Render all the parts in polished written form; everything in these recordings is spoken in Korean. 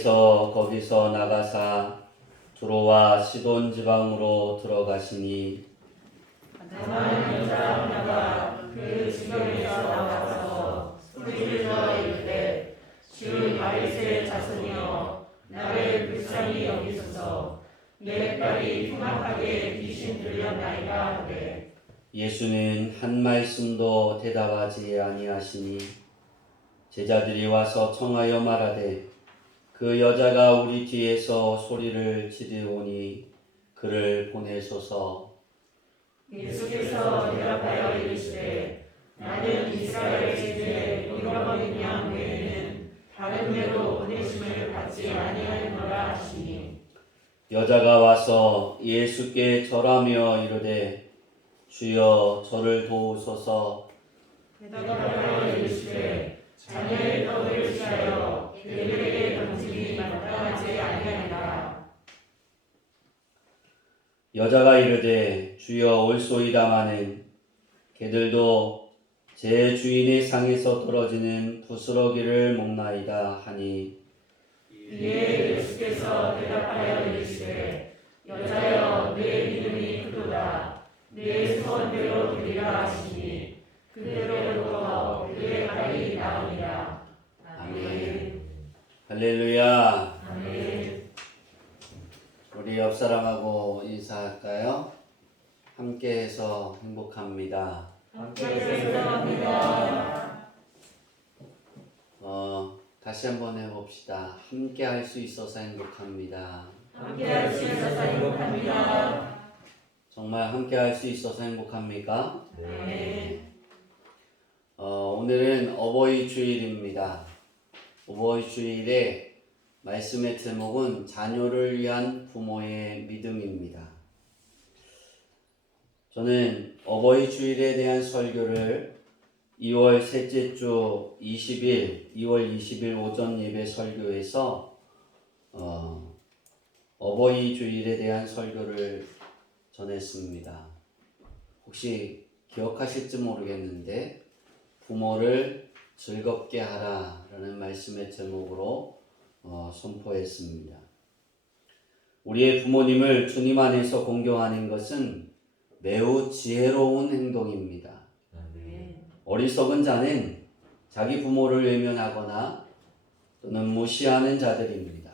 그래서 거기서 나가사 두로와 시돈 지방으로 들어가시니 가난한 여자 하나가 그 주변에서 나와서 소리를 져 이르되 주 다윗의 자손이여 나를 불쌍히 여기소서 내 딸이 흉악하게 귀신 들렸나이다 하되 예수는 한 말씀도 대답하지 아니하시니 제자들이 와서 청하여 말하되 그 여자가 우리 뒤에서 소리를 지르오니 그를 보내소서. 예수께서 대답하여 이르시되 나는 이스라엘 중에 잃어버린 양 외에는 다른 데로 보내심을 받지 아니하였노라 하시니 여자가 와서 예수께 절하며 이르되 주여 저를 도우소서. 대답하여 이르시되 자녀의 떡을 취하여 개들에게 던지기 마땅하지 아니하니라. 여자가 이르되 주여 올소이다마는 개들도 제 주인의 상에서 떨어지는 부스러기를 먹나이다 하니 이에 예수께서 대답하여 이르시되 여자여 내 믿음이 크도다 내 소원대로 되리라 하시니 그대로부터 그의 아이 나으리라. 아멘. 할렐루야. 아멘. 우리 옆 사람하고 인사할까요? 함께해서 행복합니다. 함께 합니다. 다시 한번 해봅시다. 함께 할 수 있어서 행복합니다. 함께 할 수 있어서 행복합니다. 정말 함께 할 수 있어서 행복합니까? 네. 오늘은 어버이 주일입니다. 어버이 주일에 말씀의 제목은 자녀를 위한 부모의 믿음입니다. 저는 어버이 주일에 대한 설교를 2월 셋째 주 2월 20일 오전 예배 설교에서 어버이 주일에 대한 설교를 전했습니다. 혹시 기억하실지 모르겠는데 부모를 즐겁게 하라라는 말씀의 제목으로 선포했습니다. 우리의 부모님을 주님 안에서 공경하는 것은 매우 지혜로운 행동입니다. 어리석은 자는 자기 부모를 외면하거나 또는 무시하는 자들입니다.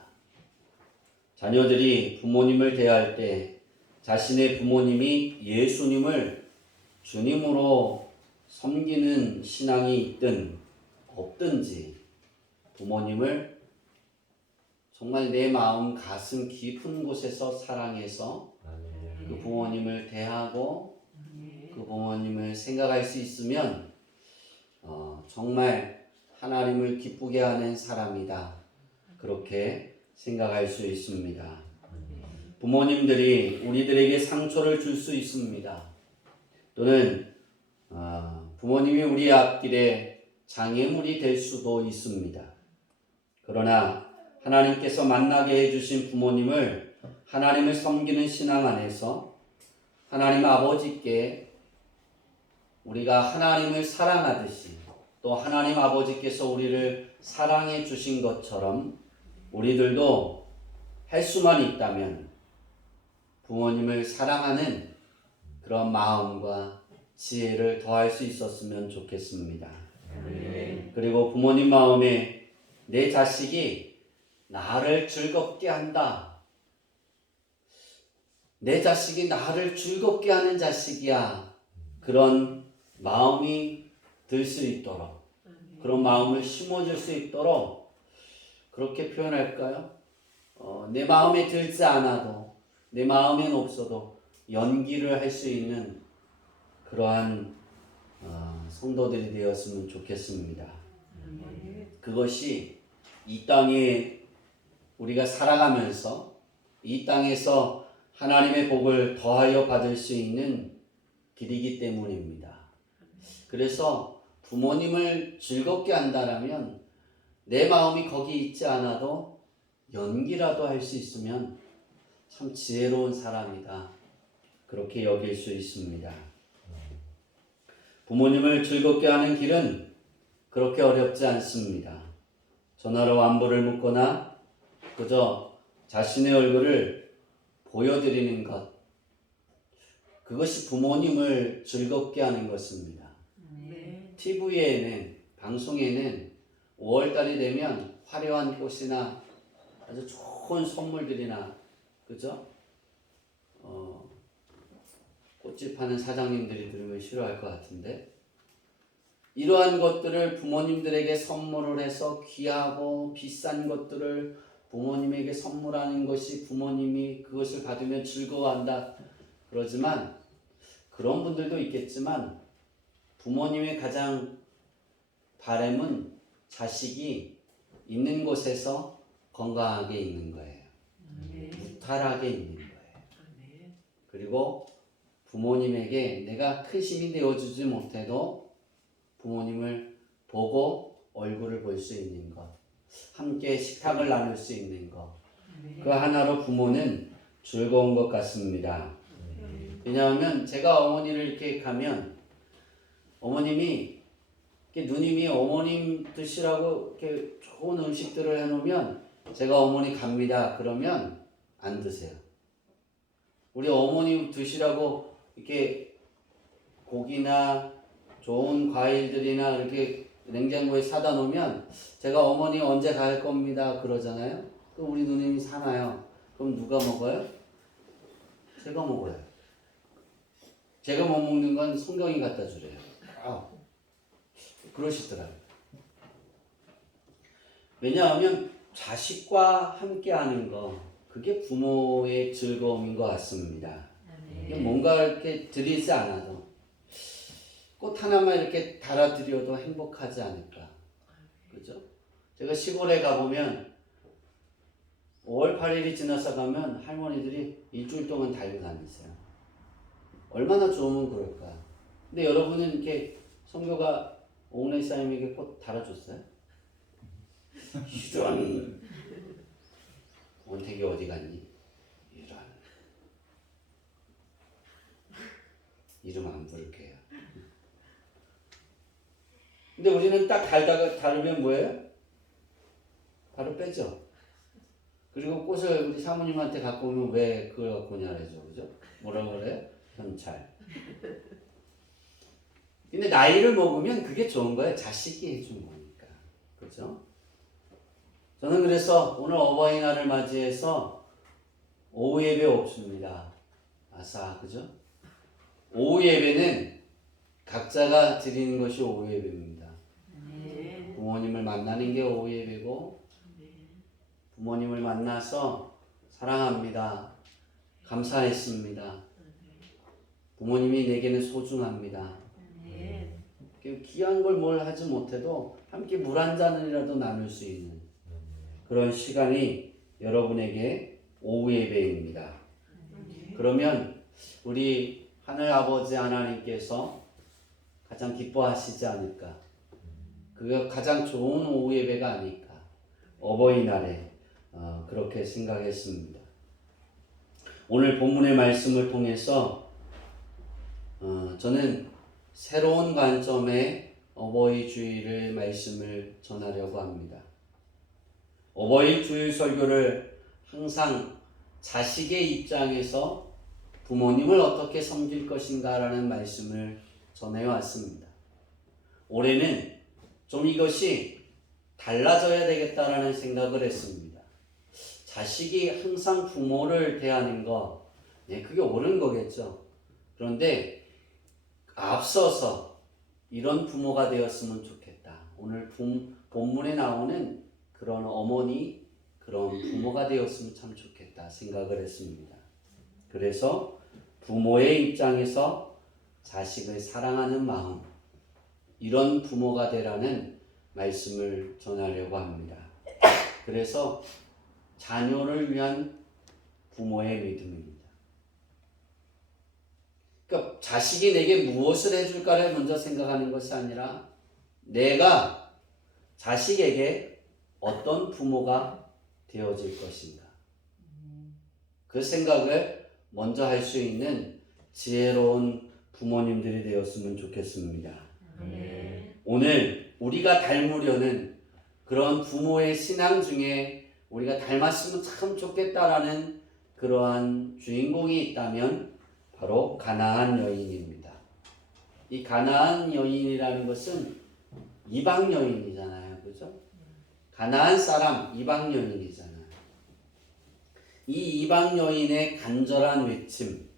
자녀들이 부모님을 대할 때 자신의 부모님이 예수님을 주님으로 섬기는 신앙이 있든 없든지 부모님을 정말 내 마음 가슴 깊은 곳에서 사랑해서 그 부모님을 대하고 그 부모님을 생각할 수 있으면 정말 하나님을 기쁘게 하는 사람이다. 그렇게 생각할 수 있습니다. 부모님들이 우리들에게 상처를 줄 수 있습니다. 또는 부모님이 우리 앞길에 장애물이 될 수도 있습니다. 그러나 하나님께서 만나게 해주신 부모님을 하나님을 섬기는 신앙 안에서 하나님 아버지께 우리가 하나님을 사랑하듯이 또 하나님 아버지께서 우리를 사랑해 주신 것처럼 우리들도 할 수만 있다면 부모님을 사랑하는 그런 마음과 지혜를 더할 수 있었으면 좋겠습니다. 그리고 부모님 마음에 내 자식이 나를 즐겁게 한다. 내 자식이 나를 즐겁게 하는 자식이야. 그런 마음이 들 수 있도록 그런 마음을 심어줄 수 있도록 그렇게 표현할까요? 내 마음에 들지 않아도 내 마음엔 없어도 연기를 할 수 있는 그러한 성도들이 되었으면 좋겠습니다. 그것이 이 땅에 우리가 살아가면서 이 땅에서 하나님의 복을 더하여 받을 수 있는 길이기 때문입니다. 그래서 부모님을 즐겁게 한다면 내 마음이 거기 있지 않아도 연기라도 할 수 있으면 참 지혜로운 사람이다. 그렇게 여길 수 있습니다. 부모님을 즐겁게 하는 길은 그렇게 어렵지 않습니다. 전화로 안부를 묻거나 그저 자신의 얼굴을 보여드리는 것, 그것이 부모님을 즐겁게 하는 것입니다. 네. TV에는, 방송에는 5월달이 되면 화려한 꽃이나 아주 좋은 선물들이나, 그죠? 꽃집 하는 사장님들이 들으면 싫어할 것 같은데, 이러한 것들을 부모님들에게 선물을 해서 귀하고 비싼 것들을 부모님에게 선물하는 것이 부모님이 그것을 받으면 즐거워한다. 그러지만 그런 분들도 있겠지만 부모님의 가장 바람은 자식이 있는 곳에서 건강하게 있는 거예요. 네. 무탈하게 있는 거예요. 네. 그리고 부모님에게 내가 큰 힘이 되어주지 못해도 부모님을 보고 얼굴을 볼 수 있는 것, 함께 식탁을 나눌 수 있는 것, 그 하나로 부모는 즐거운 것 같습니다. 왜냐하면 제가 어머니를 이렇게 가면 어머님이 이렇게 누님이 어머님 드시라고 이렇게 좋은 음식들을 해놓으면 제가 어머니 갑니다. 그러면 안 드세요. 우리 어머님 드시라고 이렇게 고기나 좋은 과일들이나 이렇게 냉장고에 사다 놓으면 제가 어머니 언제 갈 겁니다. 그러잖아요. 그럼 우리 누님이 사나요? 그럼 누가 먹어요? 제가 먹어요. 제가 못 먹는 건 성경이 갖다 주래요. 그러시더라고요. 왜냐하면 자식과 함께 하는 거, 그게 부모의 즐거움인 것 같습니다. 뭔가 이렇게 드리지 않아도 꽃 하나만 이렇게 달아드려도 행복하지 않을까. 그죠? 제가 시골에 가보면 5월 8일이 지나서 가면 할머니들이 일주일 동안 달고 다니세요. 얼마나 좋으면 그럴까. 근데 여러분은 이렇게 성교가 오은혜사님에게 꽃 달아줬어요? 이런 원택이 어디 갔니? 이런 이름 안 부를게요. 근데 우리는 딱 달다가 다르면 뭐예요? 바로 빼죠. 그리고 꽃을 우리 사모님한테 갖고 오면 왜 그걸 갖고 오냐 그러죠. 그죠? 뭐라고 그래요? 현찰. 근데 나이를 먹으면 그게 좋은 거예요. 자식이 해준 거니까. 그죠? 저는 그래서 오늘 어버이날을 맞이해서 오후 예배 없습니다. 아싸, 그죠? 오후 예배는 각자가 드리는 것이 오후 예배입니다. 부모님을 만나는 게 오후 예배고, 부모님을 만나서 사랑합니다. 감사했습니다. 부모님이 내게는 소중합니다. 귀한 걸 뭘 하지 못해도 함께 물 한 잔이라도 나눌 수 있는 그런 시간이 여러분에게 오후 예배입니다. 그러면 우리 하늘 아버지 하나님께서 가장 기뻐하시지 않을까? 그가 가장 좋은 오후 예배가 아닐까? 어버이날에 그렇게 생각했습니다. 오늘 본문의 말씀을 통해서 저는 새로운 관점의 어버이 주일의 말씀을 전하려고 합니다. 어버이 주일 설교를 항상 자식의 입장에서 부모님을 어떻게 섬길 것인가라는 말씀을 전해왔습니다. 올해는 좀 이것이 달라져야 되겠다라는 생각을 했습니다. 자식이 항상 부모를 대하는 거, 그게 옳은 거겠죠. 그런데 앞서서 이런 부모가 되었으면 좋겠다. 오늘 본문에 나오는 그런 어머니, 그런 부모가 되었으면 참 좋겠다 생각을 했습니다. 그래서 부모의 입장에서 자식을 사랑하는 마음, 이런 부모가 되라는 말씀을 전하려고 합니다. 그래서 자녀를 위한 부모의 믿음입니다. 그러니까 자식이 내게 무엇을 해줄까를 먼저 생각하는 것이 아니라 내가 자식에게 어떤 부모가 되어질 것인가. 그 생각을 먼저 할 수 있는 지혜로운 부모님들이 되었으면 좋겠습니다. 오늘 우리가 닮으려는 그런 부모의 신앙 중에 우리가 닮았으면 참 좋겠다라는 그러한 주인공이 있다면 바로 가나안 여인입니다. 이 가나안 여인이라는 것은 이방 여인이잖아요. 그죠? 가나안 사람 이방 여인이잖아요. 이 이방 여인의 간절한 외침,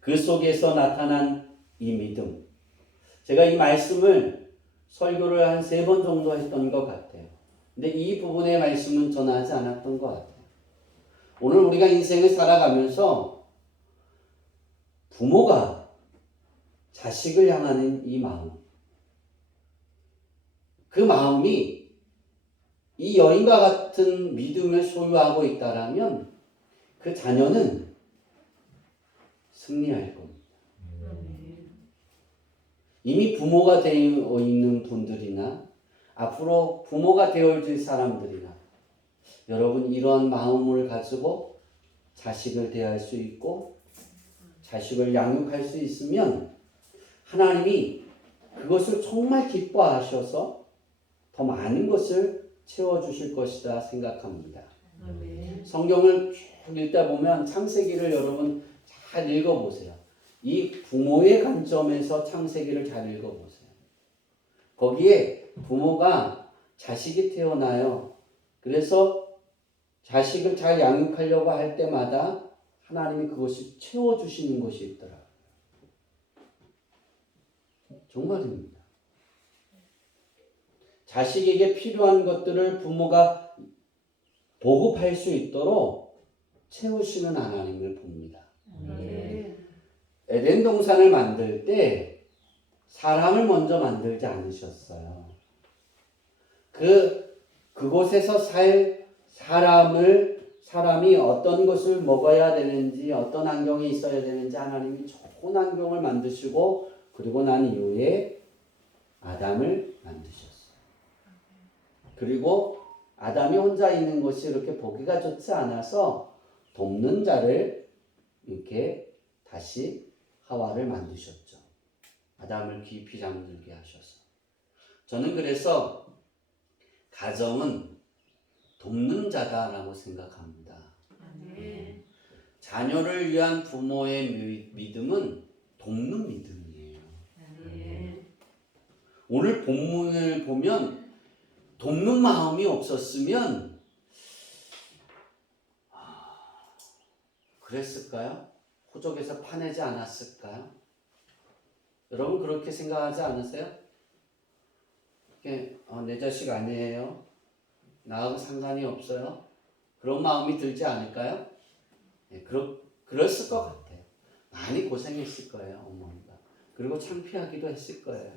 그 속에서 나타난 이 믿음. 제가 이 말씀을 설교를 한 3번 정도 했던 것 같아요. 근데 이 부분의 말씀은 전하지 않았던 것 같아요. 오늘 우리가 인생을 살아가면서 부모가 자식을 향하는 이 마음, 그 마음이 이 여인과 같은 믿음을 소유하고 있다라면 그 자녀는 승리할 겁니다. 아멘. 이미 부모가 되어 있는 분들이나 앞으로 부모가 되어질 사람들이나 여러분 이런 마음을 가지고 자식을 대할 수 있고 자식을 양육할 수 있으면 하나님이 그것을 정말 기뻐하셔서 더 많은 것을 채워주실 것이다 생각합니다. 아멘. 성경을 쭉 읽다 보면 창세기를 여러분 잘 읽어보세요. 이 부모의 관점에서 창세기를 잘 읽어보세요. 거기에 부모가 자식이 태어나요. 그래서 자식을 잘 양육하려고 할 때마다 하나님이 그것을 채워주시는 것이 있더라고요. 정말입니다. 자식에게 필요한 것들을 부모가 보급할 수 있도록 채우시는 하나님을 봅니다. 아멘. 에덴 동산을 만들 때 사람을 먼저 만들지 않으셨어요. 그곳에서 살 사람이 어떤 것을 먹어야 되는지, 어떤 환경에 있어야 되는지 하나님이 좋은 환경을 만드시고, 그리고 난 이후에 아담을 만드셨어요. 그리고 아담이 혼자 있는 것이 이렇게 보기가 좋지 않아서 돕는 자를 이렇게 다시 하와를 만드셨죠. 아담을 깊이 잠들게 하셔서. 저는 그래서 가정은 돕는 자다라고 생각합니다. 아멘. 자녀를 위한 부모의 믿음은 돕는 믿음이에요. 아멘. 오늘 본문을 보면 돕는 마음이 없었으면 그랬을까요? 호적에서 파내지 않았을까요? 여러분 그렇게 생각하지 않으세요? 내 자식 아니에요. 나하고 상관이 없어요. 그런 마음이 들지 않을까요? 네, 그랬을 것 같아요. 많이 고생했을 거예요, 어머니가. 그리고 창피하기도 했을 거예요.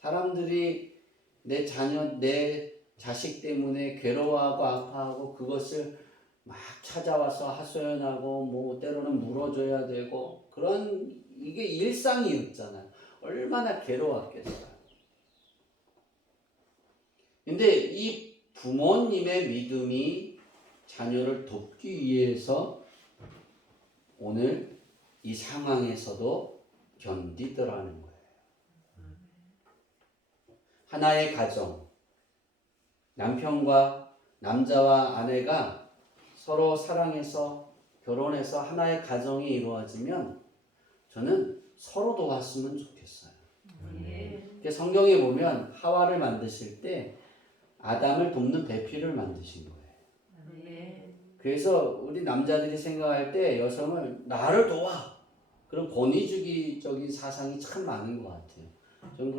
사람들이 내 자녀, 내 자식 때문에 괴로워하고 아파하고 그것을 막 찾아와서 하소연하고 뭐 때로는 물어줘야 되고 그런 이게 일상이었잖아요. 얼마나 괴로웠겠어요. 근데 이 부모님의 믿음이 자녀를 돕기 위해서 오늘 이 상황에서도 견디더라는 거예요. 하나의 가정, 남자와 아내가 서로 사랑해서 결혼해서 하나의 가정이 이루어지면 저는 서로 도왔으면 좋겠어요. 아멘. 성경에 보면 하와를 만드실 때 아담을 돕는 배필을 만드신 거예요. 아멘. 그래서 우리 남자들이 생각할 때 여성을 나를 도와 그런 권위주의적인 사상이 참 많은 것 같아요. 전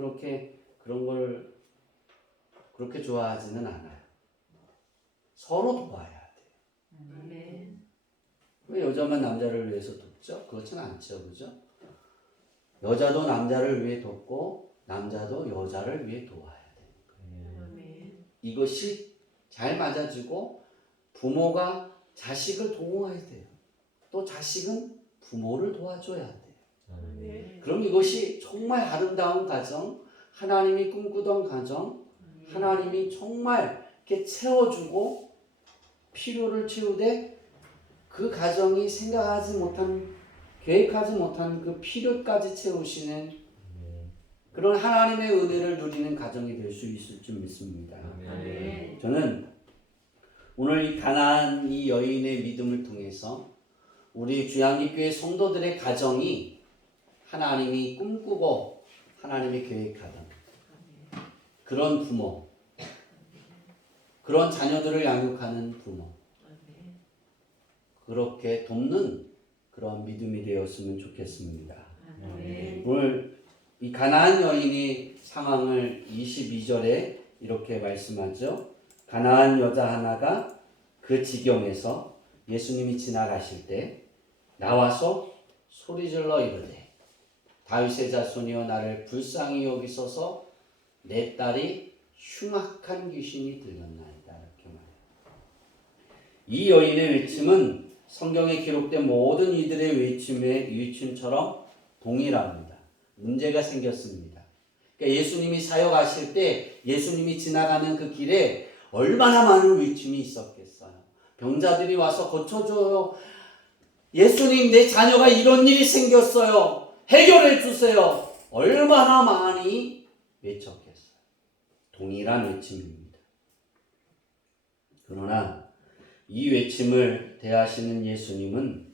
그런 걸 그렇게 좋아하지는 않아요. 서로 도와야 돼요. 아멘. 왜 여자만 남자를 위해서 돕죠? 그렇지는 않죠, 그죠? 여자도 남자를 위해 돕고 남자도 여자를 위해 도와야 돼요. 아멘. 이것이 잘 맞아지고 부모가 자식을 도와야 돼요. 또 자식은 부모를 도와줘야 돼요. 아멘. 그럼 이것이 정말 아름다운 가정, 하나님이 꿈꾸던 가정, 하나님이 정말 이렇게 채워주고 필요를 채우되 그 가정이 생각하지 못한, 계획하지 못한 그 필요까지 채우시는 그런 하나님의 은혜를 누리는 가정이 될 수 있을 줄 믿습니다. 아멘. 저는 오늘 이 가나안 이 여인의 믿음을 통해서 우리 주양립교회 성도들의 가정이 하나님이 꿈꾸고 하나님이 계획하던 그런 부모, 그런 자녀들을 양육하는 부모, 그렇게 돕는 그런 믿음이 되었으면 좋겠습니다. 오늘 이 가나안 여인의 상황을 22절에 이렇게 말씀하죠. 가나안 여자 하나가 그 지경에서 예수님이 지나가실 때 나와서 소리질러 이르되 다윗의 자손이여 나를 불쌍히 여기소서 내 딸이 흉악한 귀신이 들렸나이다. 이렇게 말해요. 이 여인의 외침은 성경에 기록된 모든 이들의 외침의 외침처럼 동일합니다. 문제가 생겼습니다. 그러니까 예수님이 사역하실 때 예수님이 지나가는 그 길에 얼마나 많은 외침이 있었겠어요. 병자들이 와서 고쳐줘요. 예수님, 내 자녀가 이런 일이 생겼어요. 해결해 주세요. 얼마나 많이 외쳤겠어요. 동일한 외침입니다. 그러나 이 외침을 대하시는 예수님은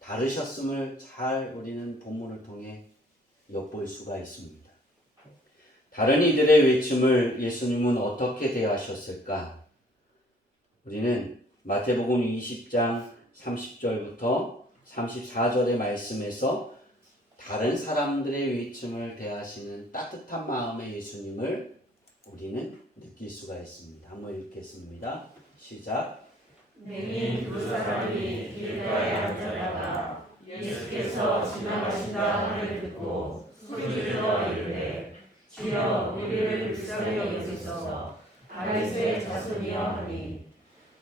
다르셨음을 잘 우리는 본문을 통해 엿볼 수가 있습니다. 다른 이들의 외침을 예수님은 어떻게 대하셨을까? 우리는 마태복음 20장 30절부터 34절의 말씀에서 다른 사람들의 외침을 대하시는 따뜻한 마음의 예수님을 우리는 느낄 수가 있습니다. 한번 읽겠습니다. 시작. 내니 두 사람이 길가에 앉았다가 예수께서 지나가신다 하를 듣고 소리질러 이르되 주여 우리를 불쌍히 여기소서 다윗의 자손이여 하니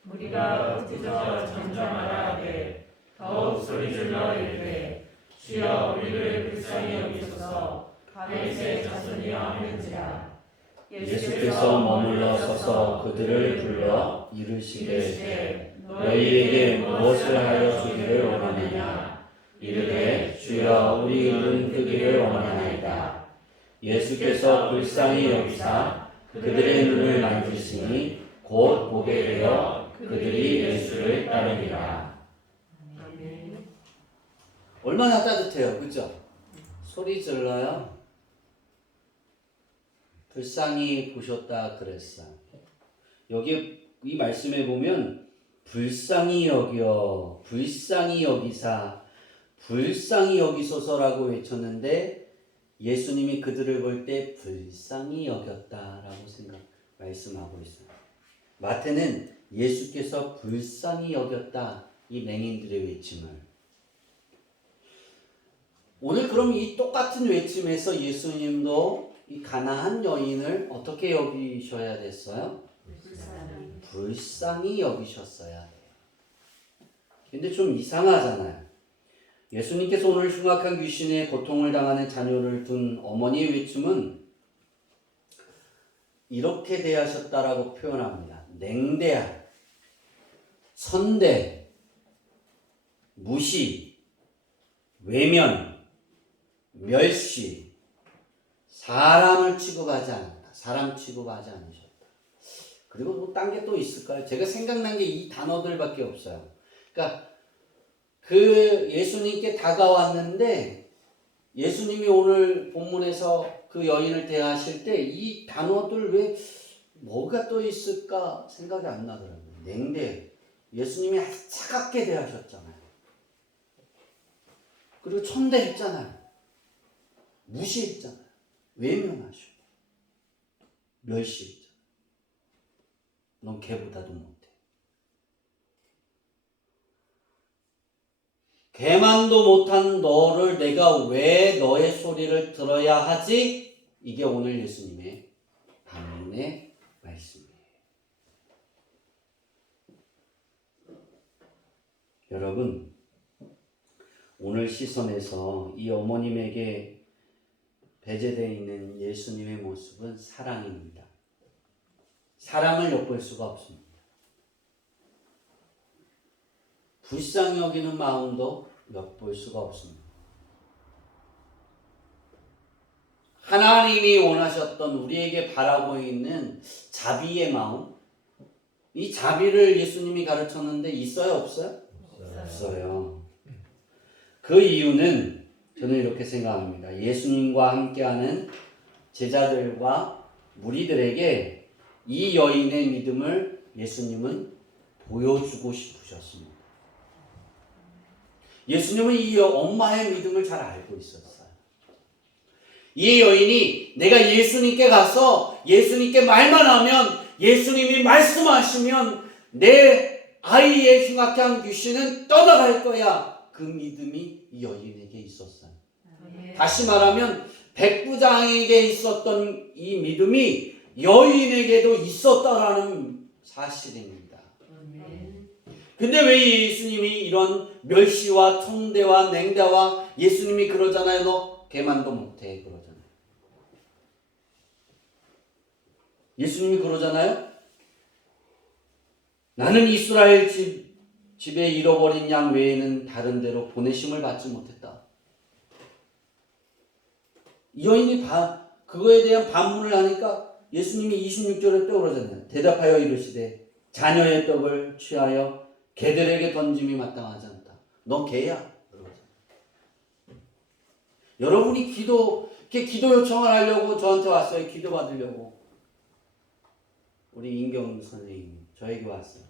우리가 흩어져 전장하라 하되 더욱 소리질러 이르되 주여 우리를 불쌍히 여기소서 다윗의 자손이여 하는지라. 예수께서 머물러 서서 그들을 불러 이르시되 너희에게 무엇을 하여 주기를 원하느냐. 이르되 주여 우리 눈 뜨기를 원하나이다. 예수께서 불쌍히 여기사 그들의 눈을 만지시니 곧 보게 되어 그들이 예수를 따르니라. 얼마나 따뜻해요, 그죠? 소리 질러요. 불쌍히 보셨다 그랬어. 여기 이 말씀에 보면 불쌍히 여겨, 불쌍히 여기사, 불쌍히 여기소서라고 외쳤는데 예수님이 그들을 볼 때 불쌍히 여겼다라고 말씀하고 있어요. 마태는 예수께서 불쌍히 여겼다, 이 맹인들의 외침을. 오늘 그럼 이 똑같은 외침에서 예수님도 이 가나안 여인을 어떻게 여기셔야 됐어요? 불쌍히 여기셨어야 돼요. 근데 좀 이상하잖아요. 예수님께서 오늘 흉악한 귀신의 고통을 당하는 자녀를 둔 어머니의 외침은 이렇게 대하셨다라고 표현합니다. 냉대함, 선대, 무시, 외면, 멸시, 사람을 취급하지 않았다. 사람 취급하지 않으셨다. 그리고 뭐 딴 게 또 있을까요? 제가 생각난 게 이 단어들밖에 없어요. 그러니까 그 예수님께 다가왔는데 예수님이 오늘 본문에서 그 여인을 대하실 때 이 단어들 왜 뭐가 또 있을까 생각이 안 나더라고요. 냉대. 예수님이 아주 차갑게 대하셨잖아요. 그리고 천대했잖아요. 무시했잖아요. 외면하시고 멸시했잖아요. 넌 개보다도 못해. 개만도 못한 너를 내가 왜 너의 소리를 들어야 하지? 이게 오늘 예수님의 반문의 말씀이에요. 여러분, 오늘 시선에서 이 어머님에게 배제되어 있는 예수님의 모습은 사랑입니다. 사랑을 엿볼 수가 없습니다. 불쌍히 여기는 마음도 엿볼 수가 없습니다. 하나님이 원하셨던 우리에게 바라고 있는 자비의 마음, 이 자비를 예수님이 가르쳤는데 있어요, 없어요? 없어요. 그 이유는 저는 이렇게 생각합니다. 예수님과 함께하는 제자들과 무리들에게 이 여인의 믿음을 예수님은 보여주고 싶으셨습니다. 예수님은 이 엄마의 믿음을 잘 알고 있었어요. 이 여인이 내가 예수님께 가서 예수님께 말만 하면, 예수님이 말씀하시면 내 아이의 흉악한 귀신은 떠나갈 거야. 그 믿음이 이 여인에게 있었어요. 다시 말하면 백부장에게 있었던 이 믿음이 여인에게도 있었다라는 사실입니다. 근데 왜 예수님이 이런 멸시와 청대와 냉대와, 예수님이 그러잖아요. 너 개만도 못해 그러잖아요. 예수님이 그러잖아요. 나는 이스라엘 집에 잃어버린 양 외에는 다른 데로 보내심을 받지 못했다. 이 여인이 그거에 대한 반문을 하니까 예수님이 26절에 또 그러잖아요. 대답하여 이르시되 자녀의 떡을 취하여 개들에게 던짐이 마땅하지 않다. 너 개야. 여러분이 기도 요청을 하려고 저한테 왔어요. 기도 받으려고. 우리 인경 선생님이 저에게 왔어요.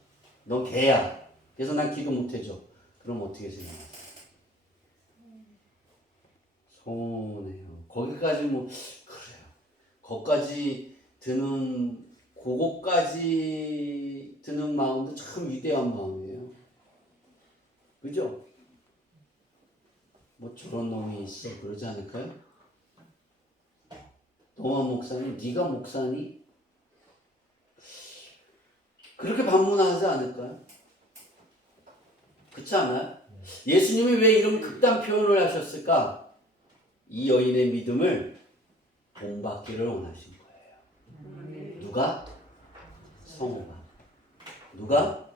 너 개야. 그래서 난 기도 못 해줘. 그럼 어떻게 생각하세요? 서운해요. 거기까지 그래요. 거기까지 그거까지 드는 마음도 참 위대한 마음이에요. 그죠? 저런 놈이 있어 그러지 않을까요? 너가 목사니? 네가 목사니? 그렇게 반문하지 않을까요? 그렇지 않아요? 예수님이 왜 이런 극단 표현을 하셨을까? 이 여인의 믿음을 본받기를 원하신 거예요. 누가? 성호가. 누가?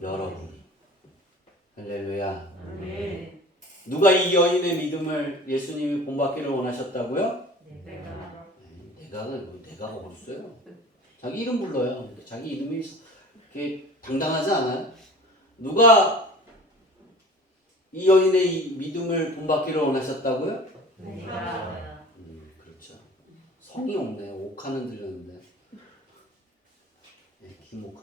여러분이. 할렐루야. 누가 이 여인의 믿음을 예수님이 본받기를 원하셨다고요? 내가가 어딨어요? 자기 이름 불러요. 자기 이름이 이렇게 당당하지 않아요? 누가 이 여인의 이 믿음을 본받기를 원하셨다고요? 그렇죠. 성이 없네요. 옥하는 들렸는데. 김옥하.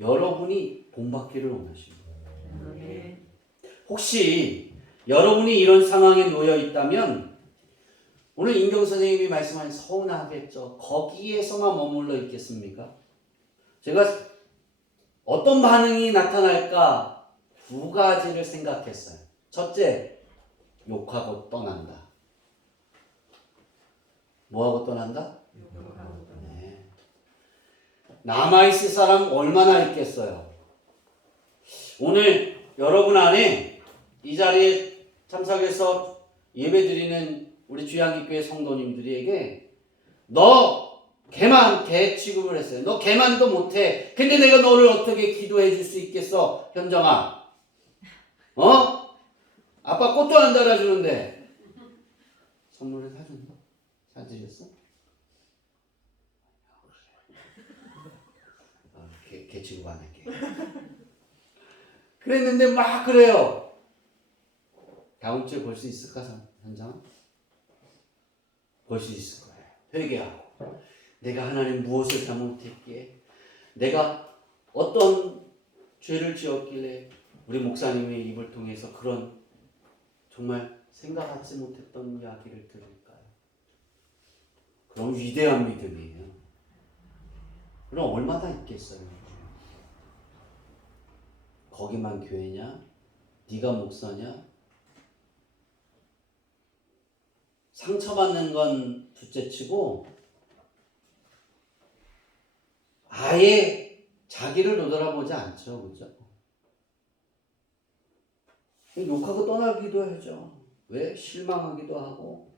여러분이 본받기를 원하십니다. 혹시 여러분이 이런 상황에 놓여 있다면 오늘 인경 선생님이 말씀하신 서운하겠죠. 거기에서만 머물러 있겠습니까? 제가 어떤 반응이 나타날까 두 가지를 생각했어요. 첫째, 욕하고 떠난다. 뭐하고 떠난다? 네. 남아있을 사람 얼마나 있겠어요? 오늘 여러분 안에 이 자리에 참석해서 예배드리는 우리 주양기교회 성도님들에게 너 개 취급을 했어요. 너 개만도 못해. 근데 내가 너를 어떻게 기도해 줄 수 있겠어? 현정아. 아빠 꽃도 안 달아주는데 선물을 사줬나? 사주셨어? 개 취급 안 할게. 그랬는데 막 그래요. 다음 주에 볼 수 있을까, 현장아? 볼 수 있을 거예요. 회개하고 내가 하나님 무엇을 잘못했기에, 내가 어떤 죄를 지었길래 우리 목사님의 입을 통해서 그런 정말 생각하지 못했던 이야기를 들을까요? 그럼 위대한 믿음이에요. 그럼 얼마나 있겠어요? 거기만 교회냐? 네가 목사냐? 상처받는 건 둘째치고 아예 자기를 되돌아보지 않죠. 그죠? 욕하고 떠나기도 하죠. 왜? 실망하기도 하고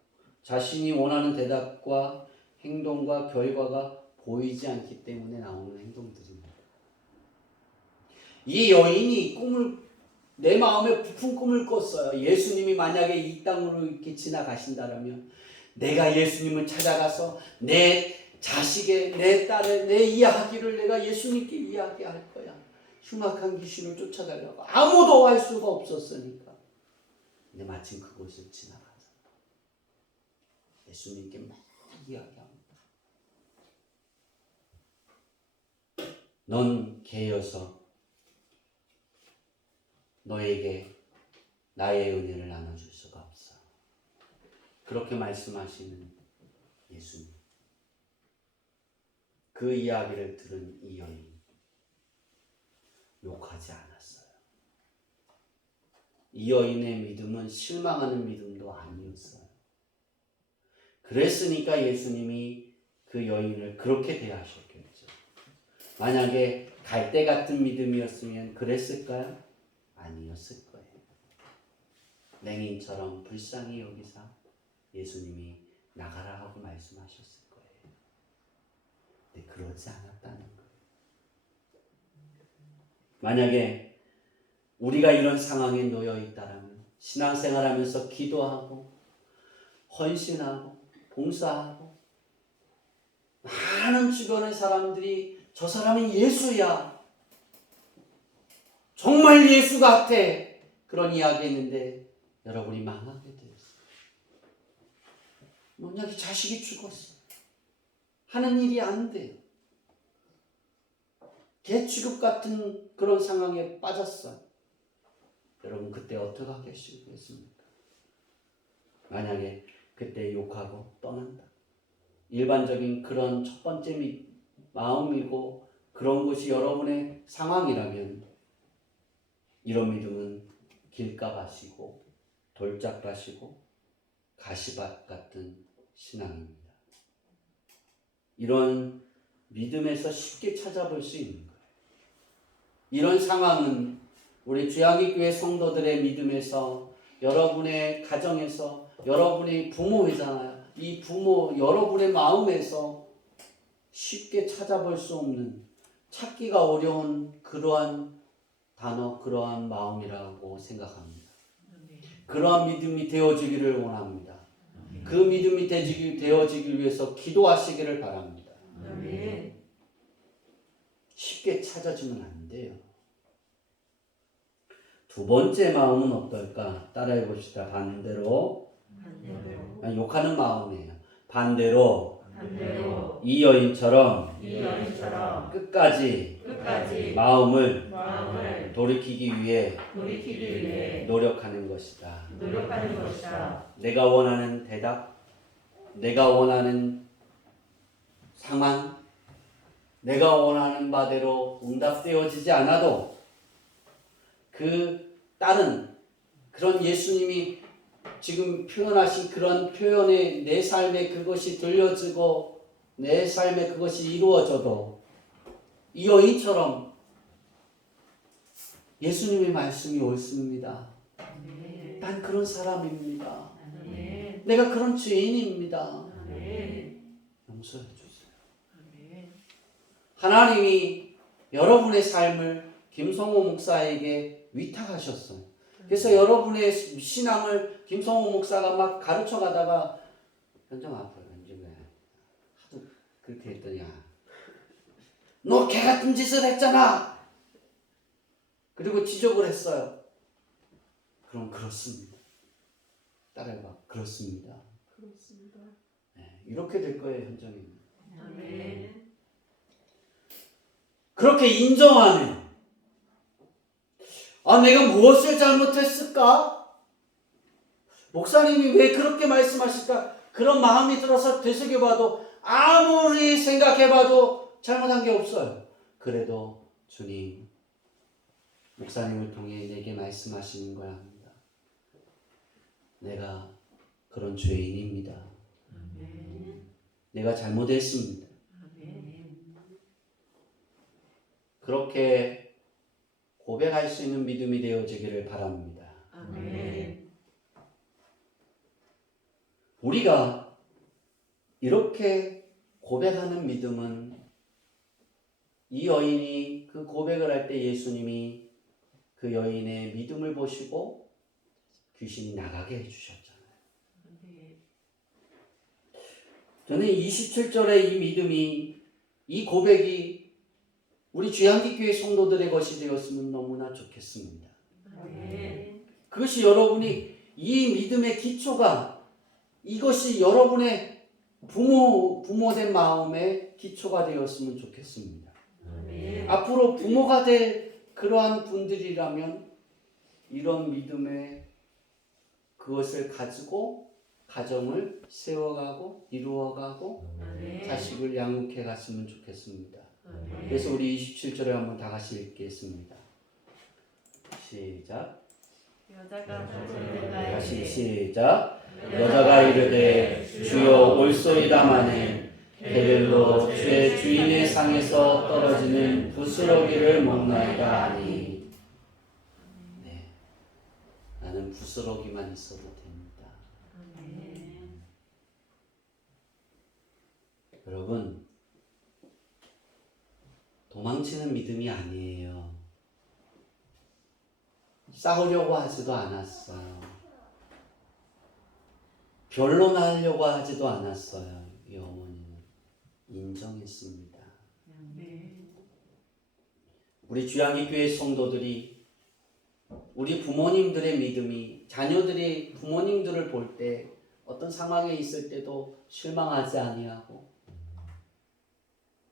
자신이 원하는 대답과 행동과 결과가 보이지 않기 때문에 나오는 행동들입니다. 이 여인이 내 마음에 부푼 꿈을 꿨어요. 예수님이 만약에 이 땅으로 이렇게 지나가신다면 내가 예수님을 찾아가서 내 자식의, 내 딸의, 내 이야기를 내가 예수님께 이야기할 거야. 흉악한 귀신을 쫓아달라고. 아무도 할 수가 없었으니까. 근데 마침 그곳을 지나가서 예수님께 막 이야기합니다. 넌 개여서 너에게 나의 은혜를 나눠줄 수가 없어. 그렇게 말씀하시는 예수님. 그 이야기를 들은 이 여인 욕하지 않았어요. 이 여인의 믿음은 실망하는 믿음도 아니었어요. 그랬으니까 예수님이 그 여인을 그렇게 대하셨겠죠. 만약에 갈대 같은 믿음이었으면 그랬을까요? 아니었을 거예요. 맹인처럼 불쌍히 여기사 예수님이 나가라 하고 말씀하셨을 거예요. 근데 그러지 않았다는 거예요. 만약에 우리가 이런 상황에 놓여 있다라면 신앙생활하면서 기도하고 헌신하고 봉사하고 많은 주변의 사람들이 저 사람이 예수야, 정말 예수 같아, 그런 이야기 했는데 여러분이 망하게 되었어요. 만약에 자식이 죽었어, 하는 일이 안 돼요. 개 취급 같은 그런 상황에 빠졌어요. 여러분 그때 어떻게 하겠습니까? 만약에 그때 욕하고 떠난다. 일반적인 그런 첫 번째 마음이고 그런 것이 여러분의 상황이라면 이런 믿음은 길가밭이고 돌짝밭이고 가시밭 같은 신앙입니다. 이런 믿음에서 쉽게 찾아볼 수 있는 거예요. 이런 상황은 우리 주야기교회 성도들의 믿음에서, 여러분의 가정에서, 여러분이 부모이잖아요. 이 부모 여러분의 마음에서 쉽게 찾아볼 수 없는, 찾기가 어려운 그러한 단어, 그러한 마음이라고 생각합니다. 그러한 믿음이 되어지기를 원합니다. 그 믿음이 되어지기 위해서 기도하시기를 바랍니다. 쉽게 찾아주면 안 돼요. 두 번째 마음은 어떨까? 따라해 봅시다. 반대로. 욕하는 마음이에요. 반대로 이 여인처럼 끝까지 마음을 돌이키기 위해 노력하는 것이다. 내가 원하는 대답, 내가 원하는 상황, 내가 원하는 바대로 응답되어지지 않아도 그 다른 그런 예수님이 지금 표현하신 그런 표현에 내 삶에 그것이 들려지고 내 삶에 그것이 이루어져도 이 여인처럼 예수님의 말씀이 옳습니다. 난 그런 사람입니다. 내가 그런 죄인입니다. 용서해 주세요. 하나님이 여러분의 삶을 김성호 목사에게 위탁하셨어요. 그래서 여러분의 신앙을 김성호 목사가 막 가르쳐 가다가 현정 아파요. 하도 그렇게 했더니 너 개 같은 짓을 했잖아. 그리고 지적을 했어요. 그럼 그렇습니다. 따라해봐. 그렇습니다. 네, 이렇게 될 거예요. 현정이. 그렇게 인정하는, 내가 무엇을 잘못했을까? 목사님이 왜 그렇게 말씀하실까? 그런 마음이 들어서 되새겨봐도 아무리 생각해봐도 잘못한 게 없어요. 그래도 주님, 목사님을 통해 내게 말씀하시는 거야 합니다. 내가 그런 죄인입니다. 내가 잘못했습니다. 그렇게 고백할 수 있는 믿음이 되어지기를 바랍니다. 우리가 이렇게 고백하는 믿음은 이 여인이 그 고백을 할 때 예수님이 그 여인의 믿음을 보시고 귀신이 나가게 해주셨잖아요. 저는 27절의 이 믿음이, 이 고백이 우리 주양기교회 성도들의 것이 되었으면 너무나 좋겠습니다. 아멘. 그것이 여러분이 이 믿음의 기초가, 이것이 여러분의 부모된 마음의 기초가 되었으면 좋겠습니다. 아멘. 앞으로 부모가 될 그러한 분들이라면 이런 믿음의 그것을 가지고 가정을 세워가고 이루어가고 아멘. 자식을 양육해 갔으면 좋겠습니다. 아멘. 그래서 우리 27절에 한번 다 같이 읽겠습니다. 시작. 여자가 다시 시작. 여자가 이르되 주여 올소이다마는 베들로 주의 주인의 상에서 떨어지는 부스러기를 먹나이다 하니. 네, 나는 부스러기만 있어도 됩니다. 아멘. 여러분, 도망치는 믿음이 아니에요. 싸우려고 하지도 않았어요. 변론하려고 하지도 않았어요. 이 어머니는 인정했습니다. 아멘. 우리 주양기교회 성도들이, 우리 부모님들의 믿음이, 자녀들이 부모님들을 볼 때 어떤 상황에 있을 때도 실망하지 아니하고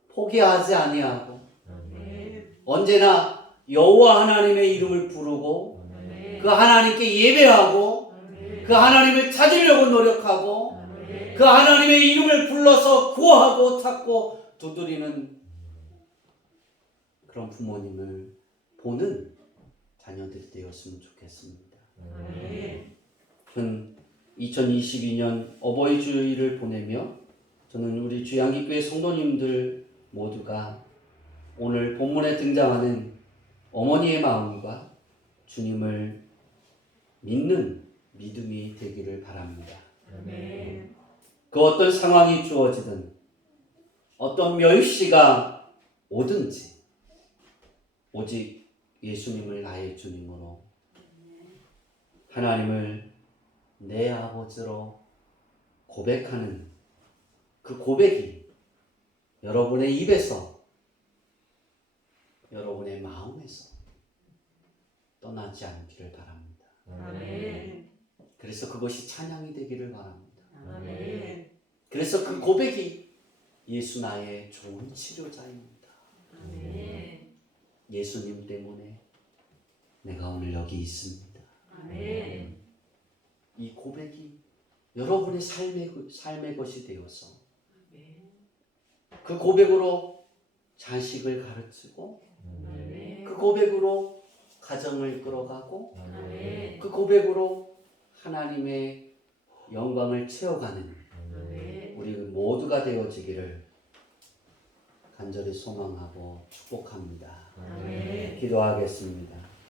포기하지 아니하고 아멘. 언제나 여호와 하나님의 이름을 부르고 아멘. 그 하나님께 예배하고 아멘. 그 하나님을 찾으려고 노력하고 아멘. 그 하나님의 이름을 불러서 구하고 찾고 두드리는 그런 부모님을 보는 자녀들이 되었으면 좋겠습니다. 아멘. 전 2022년 어버이 주일을 보내며 저는 우리 주양기교회 성도님들 모두가 오늘 본문에 등장하는 어머니의 마음과 주님을 믿는 믿음이 되기를 바랍니다. 아멘. 그 어떤 상황이 주어지든 어떤 멸시가 오든지 오직 예수님을 나의 주님으로, 하나님을 내 아버지로 고백하는 그 고백이 여러분의 입에서, 여러분의 마음에서 떠나지 않기를 바랍니다. 아멘. 그래서 그것이 찬양이 되기를 바랍니다. 아멘. 그래서 그 고백이 예수 나의 좋은 치료자입니다. 아멘. 예수님 때문에 내가 오늘 여기 있습니다. 아멘. 이 고백이 여러분의 삶의 것이 되어서 그 고백으로 자식을 가르치고 아멘. 그 고백으로 가정을 끌어가고 아멘. 그 고백으로 하나님의 영광을 채워가는 아멘. 우리 모두가 되어지기를 간절히 소망하고 축복합니다. 아멘. 기도하겠습니다.